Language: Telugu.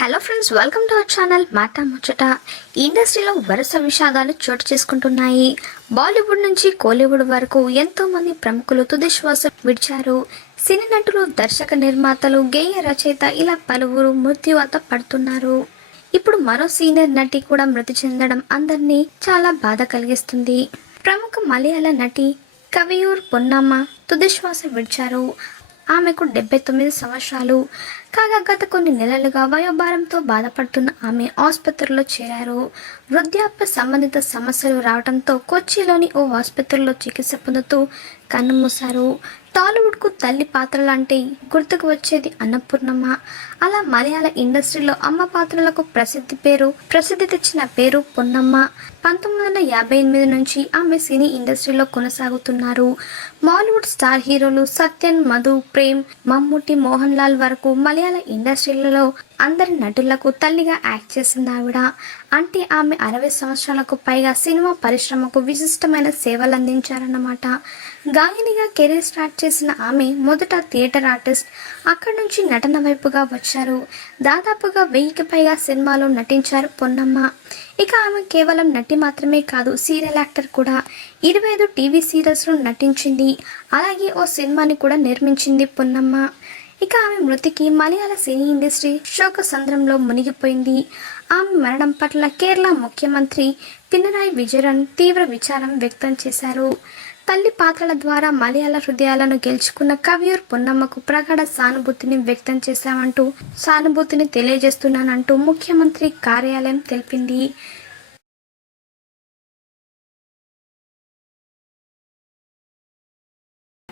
Hello friends welcome to our channel Maata Muchchata ఇండస్ట్రీలో వరుస విషాదాలు చోటు చేసుకుంటున్నాయి. బాలీవుడ్ నుంచి కోలీవుడ్ వరకు ఎంతో మంది ప్రముఖులు తుది శ్వాస విడిచారు. సినీ నటులు దర్శక నిర్మాతలు గేయ రచయిత ఇలా పలువురు మృత్యువాత పడుతున్నారు. ఇప్పుడు మరో సీనియర్ నటి కూడా మృతి చెందడం అందరినీ చాలా బాధ కలిగిస్తుంది. ప్రముఖ మలయాళ నటి కవియూర్ పొన్నమ్మ తుదిశ్వాస విడిచారు. ఆమెకు డెబ్బై తొమ్మిది సంవత్సరాలు. కాగా గత కొన్ని నెలలుగా వయోభారంతో బాధపడుతున్న ఆమె ఆసుపత్రిలో చేరారు. వృద్ధాప్య సంబంధిత సమస్యలు రావడంతో కొచ్చిలోని ఓ ఆసుపత్రిలో చికిత్స పొందుతూ కన్నుమూశారు టాలీవుడ్కు తల్లి పాత్రలంటే గుర్తుకు వచ్చేది అన్నపూర్ణమ్మ. అలా మలయాళ ఇండస్ట్రీలో అమ్మ పాత్రలకు ప్రసిద్ధి పేరు ప్రసిద్ధి తెచ్చిన పేరు పొన్నమ్మ. పంతొమ్మిది వందల యాభై ఎనిమిది నుంచి ఆమె సినీ ఇండస్ట్రీలో కొనసాగుతున్నారు. మాలీవుడ్ స్టార్ హీరోలు సత్యన్ మధు ప్రేమ్ మమ్ముట్టి మోహన్ లాల్ వరకు మలయాళ ఇండస్ట్రీలలో అందరి నటులకు తల్లిగా యాక్ట్ చేసింది ఆవిడ. అంటే ఆమె అరవై సంవత్సరాలకు పైగా సినిమా పరిశ్రమకు విశిష్టమైన సేవలు అందించారన్నమాట. గాయనిగా కెరీర్ స్టార్ట్ చేసిన ఆమె మొదట థియేటర్ ఆర్టిస్ట్ అక్కడి నుంచి నటన వైపుగా వచ్చారు. దాదాపుగా వెయ్యికి పైగా సినిమాలో నటించారు పొన్నమ్మ. ఇక ఆమె కేవలం నటి మాత్రమే కాదు సీరియల్ యాక్టర్ కూడా. ఇరవై ఐదు టీవీ సీరియల్స్లో నటించింది. అలాగే ఓ సినిమాని కూడా నిర్మించింది పొన్నమ్మ. ఇక ఆమె మృతికి మలయాళ సినీ ఇండస్ట్రీ శోక సంద్రంలో మునిగిపోయింది. ఆమె మరణం పట్ల కేరళ ముఖ్యమంత్రి పినరాయి విజయన్ తీవ్ర విచారం వ్యక్తం చేశారు. తల్లి పాత్రల ద్వారా మలయాళ హృదయాలను గెలుచుకున్న కవియూర్ పొన్నమ్మకు ప్రగాఢ సానుభూతిని వ్యక్తం చేశామంటూ సానుభూతిని తెలియజేస్తున్నానంటూ ముఖ్యమంత్రి కార్యాలయం తెలిపింది.